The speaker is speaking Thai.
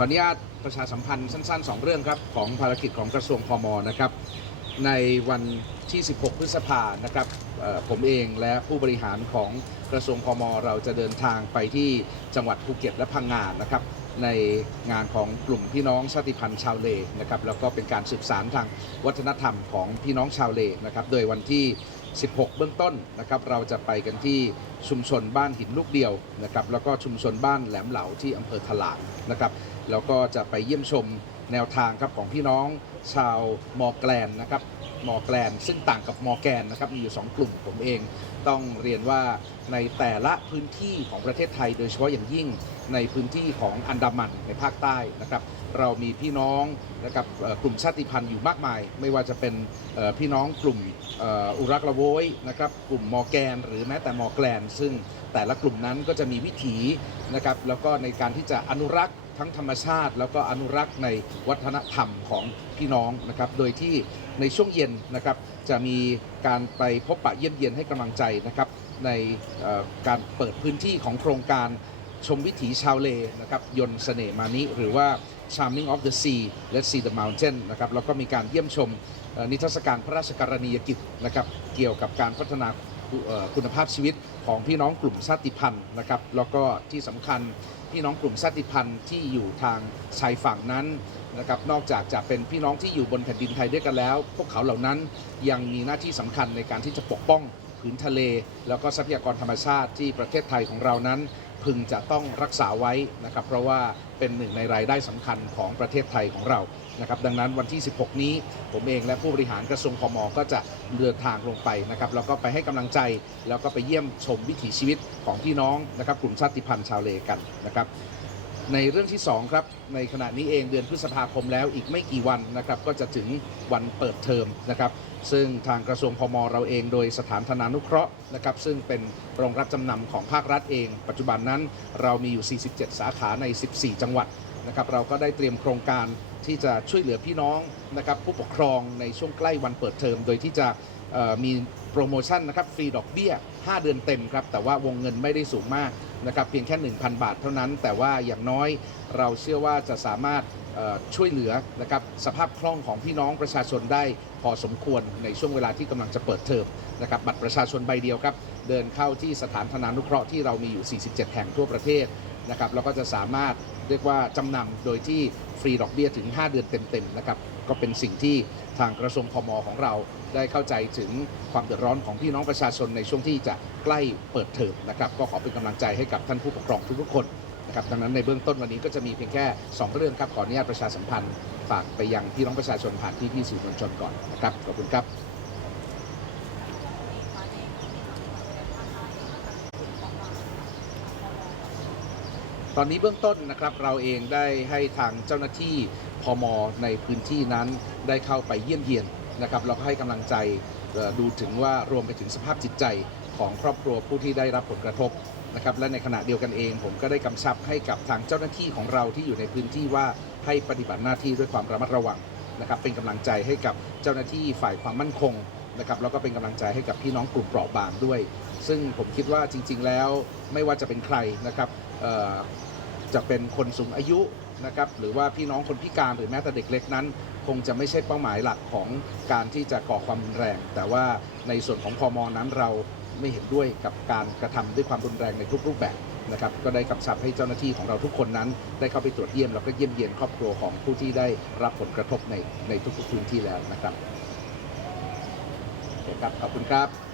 ออนุญาตประชาสัมพันธ์สั้นๆ 2 เรื่องครับ ของภารกิจของกระทรวงพมนะครับ ในวันที่ 16 พฤษภานะครับผมเองและผู้บริหารของกระทรวงพมเราจะเดินทางไปที่จังหวัดภูเก็ตและพังงานนะครับ ในงานของกลุ่มพี่น้องชาติพันธุ์ชาวเลนะครับแล้วก็เป็นการสืบสารทางวัฒนธรรมของพี่น้องชาวเลนะครับ โดยวันที่ 16 เบื้องต้นนะครับเราจะไปกันที่ชุมชนบ้านหินลูกเดียวนะครับแล้วก็ชุมชนบ้านแหลมเหลาที่อำเภอถลางนะครับ แล้วก็จะไปเยี่ยมชมแนวทางครับของพี่น้องชาวมอแกลนนะครับมอแกลน ซึ่งต่างกับมอแกนนะครับ มีอยู่ 2 กลุ่มผมเอง ต้องเรียนว่าในแต่ละพื้นที่ของประเทศไทย โดยเฉพาะอย่างยิ่งในพื้นที่ของอันดามันในภาคใต้นะครับ เรามีพี่น้องนะครับกลุ่มชาติพันธุ์อยู่มากมาย ไม่ว่าจะเป็นพี่น้องกลุ่มอุรักละโวยนะครับกลุ่มมอแกน หรือแม้แต่มอแกลน ซึ่งแต่ละกลุ่มนั้นก็จะมีวิถีนะครับแล้วก็ในการที่จะอนุรักษ์ทั้งธรรมชาติ แล้วก็อนุรักษ์ในวัฒนธรรมของพี่น้องนะครับโดยที่ในช่วงเย็นนะครับจะมีการไปพบปะเยี่ยมเยียนให้กำลังใจนะครับในการเปิดพื้นที่ของโครงการ ชมวิถีชาวเลนะครับยนต์เสน่ห์มานิหรือว่า Charming of the Sea Let's See the Mountain นะครับแล้วก็มีการเยี่ยมชมนิทรรศการพระราชกรณียกิจนะครับเกี่ยวกับการพัฒนาคุณภาพชีวิตของพี่น้องกลุ่มชาติพันธุ์นะครับแล้วก็ที่สำคัญพี่น้องกลุ่มชาติพันธุ์ที่อยู่ทางชายฝั่งนั้นนะครับนอกจากจะเป็นพี่น้องที่อยู่บนแผ่นดินไทยด้วยกันแล้ว พวกเขาเหล่านั้นยังมีหน้าที่สำคัญในการที่จะปกป้องผืนทะเล แล้วก็ทรัพยากรธรรมชาติที่ประเทศไทยของเรานั้น พึงจะต้องรักษาไว้นะครับ เพราะว่าเป็นหนึ่งในรายได้สำคัญของประเทศไทยของเรานะครับ ดังนั้นวันที่ 16 นี้ผมเองและผู้บริหารกระทรวงพมก็จะเดินทางลงไปนะครับแล้วก็ไปให้กำลังใจ แล้วก็ไปเยี่ยมชมวิถีชีวิตของพี่น้องนะครับ กลุ่มชาติพันธุ์ชาวเลกันนะครับ ในเรื่องที่ 2 ครับ ในขณะนี้เองเดือนพฤษภาคมแล้วอีกไม่กี่วันนะครับ ก็จะถึงวันเปิดเทอมนะครับ ซึ่งทางกระทรวงพมเราเองโดยสถานธนานุเคราะห์นะครับ ซึ่งเป็นโรงรับจำนำของภาครัฐเอง ปัจจุบันนั้นเรามีอยู่ 47 สาขาใน 14 จังหวัด นะครับเราก็ได้เตรียมโครงการที่จะช่วยเหลือพี่น้องนะครับผู้ปกครองในช่วงใกล้วันเปิดเทอม โดยที่จะมีโปรโมชั่นนะครับฟรีดอกเบี้ย 5 เดือนเต็มครับแต่ว่าวงเงินไม่ได้สูงมากนะครับเพียงแค่ 1,000 บาทเท่านั้น แต่ว่าอย่างน้อยเราเชื่อว่าจะสามารถช่วยเหลือนะครับสภาพคล่องของพี่น้องประชาชนได้พอสมควรในช่วงเวลาที่กำลังจะเปิดเทอมนะครับบัตรประชาชนใบเดียวครับ เดินเข้าที่สถานธนานุเคราะห์ที่เรามีอยู่ 47 แห่งทั่วประเทศ นะครับแล้วก็จะสามารถเรียกว่าจำนำโดยที่ฟรีดอกเบี้ยถึง 5 เดือนเต็มๆนะครับก็เป็นสิ่งที่ทางกระทรวงพมของเราได้เข้าใจถึงความเดือดร้อนของพี่น้องประชาชนในช่วงที่จะใกล้เปิดเทอมนะครับก็ขอเป็นกำลังใจให้กับท่านผู้ปกครองทุกๆคนนะครับดังนั้นในเบื้องต้นวันนี้ก็จะมีเพียงแค่ 2 เรื่องครับขออนุญาตประชาสัมพันธ์ฝากไปยังพี่น้องประชาชนผ่านที่พี่สื่อมวลชนก่อนนะครับขอบคุณครับ ตอนนี้เบื้องต้นนะครับเราเองได้ให้ทางเจ้าหน้าที่พมในพื้นที่นั้นได้เข้าไปเยี่ยมเยียนนะครับแล้วก็ให้กำลังใจดูถึงว่ารวมไปถึงสภาพจิตใจของครอบครัวผู้ที่ได้รับผลกระทบนะครับและในขณะเดียวกันเอง ผมก็ได้กำชับให้กับทางเจ้าหน้าที่ของเราที่อยู่ในพื้นที่ว่าให้ปฏิบัติหน้าที่ด้วยความระมัดระวังนะครับ เป็นกำลังใจให้กับเจ้าหน้าที่ฝ่ายความมั่นคงนะครับแล้วก็เป็นกำลังใจให้กับพี่น้องกลุ่มเปราะบางด้วย ซึ่งผมคิดว่าจริง ๆ แล้วไม่ว่าจะเป็นใครนะครับ จะเป็นคนสูงอายุนะครับหรือว่าพี่น้องคนพิการหรือแม้แต่เด็กเล็กนั้น คงจะไม่ใช่เป้าหมายหลักของการที่จะก่อความรุนแรง แต่ว่าในส่วนของพมนั้นเราไม่เห็นด้วยกับการกระทำด้วยความรุนแรงในทุกรูปแบบนะครับก็ได้กำชับให้เจ้าหน้าที่ของเราทุกคนนั้น ได้เข้าไปตรวจเยี่ยมแล้วก็เยี่ยมเยียนครอบครัวของผู้ที่ได้รับผลกระทบในในทุกๆพื้นที่แล้วนะครับโอเคครับขอบคุณครับ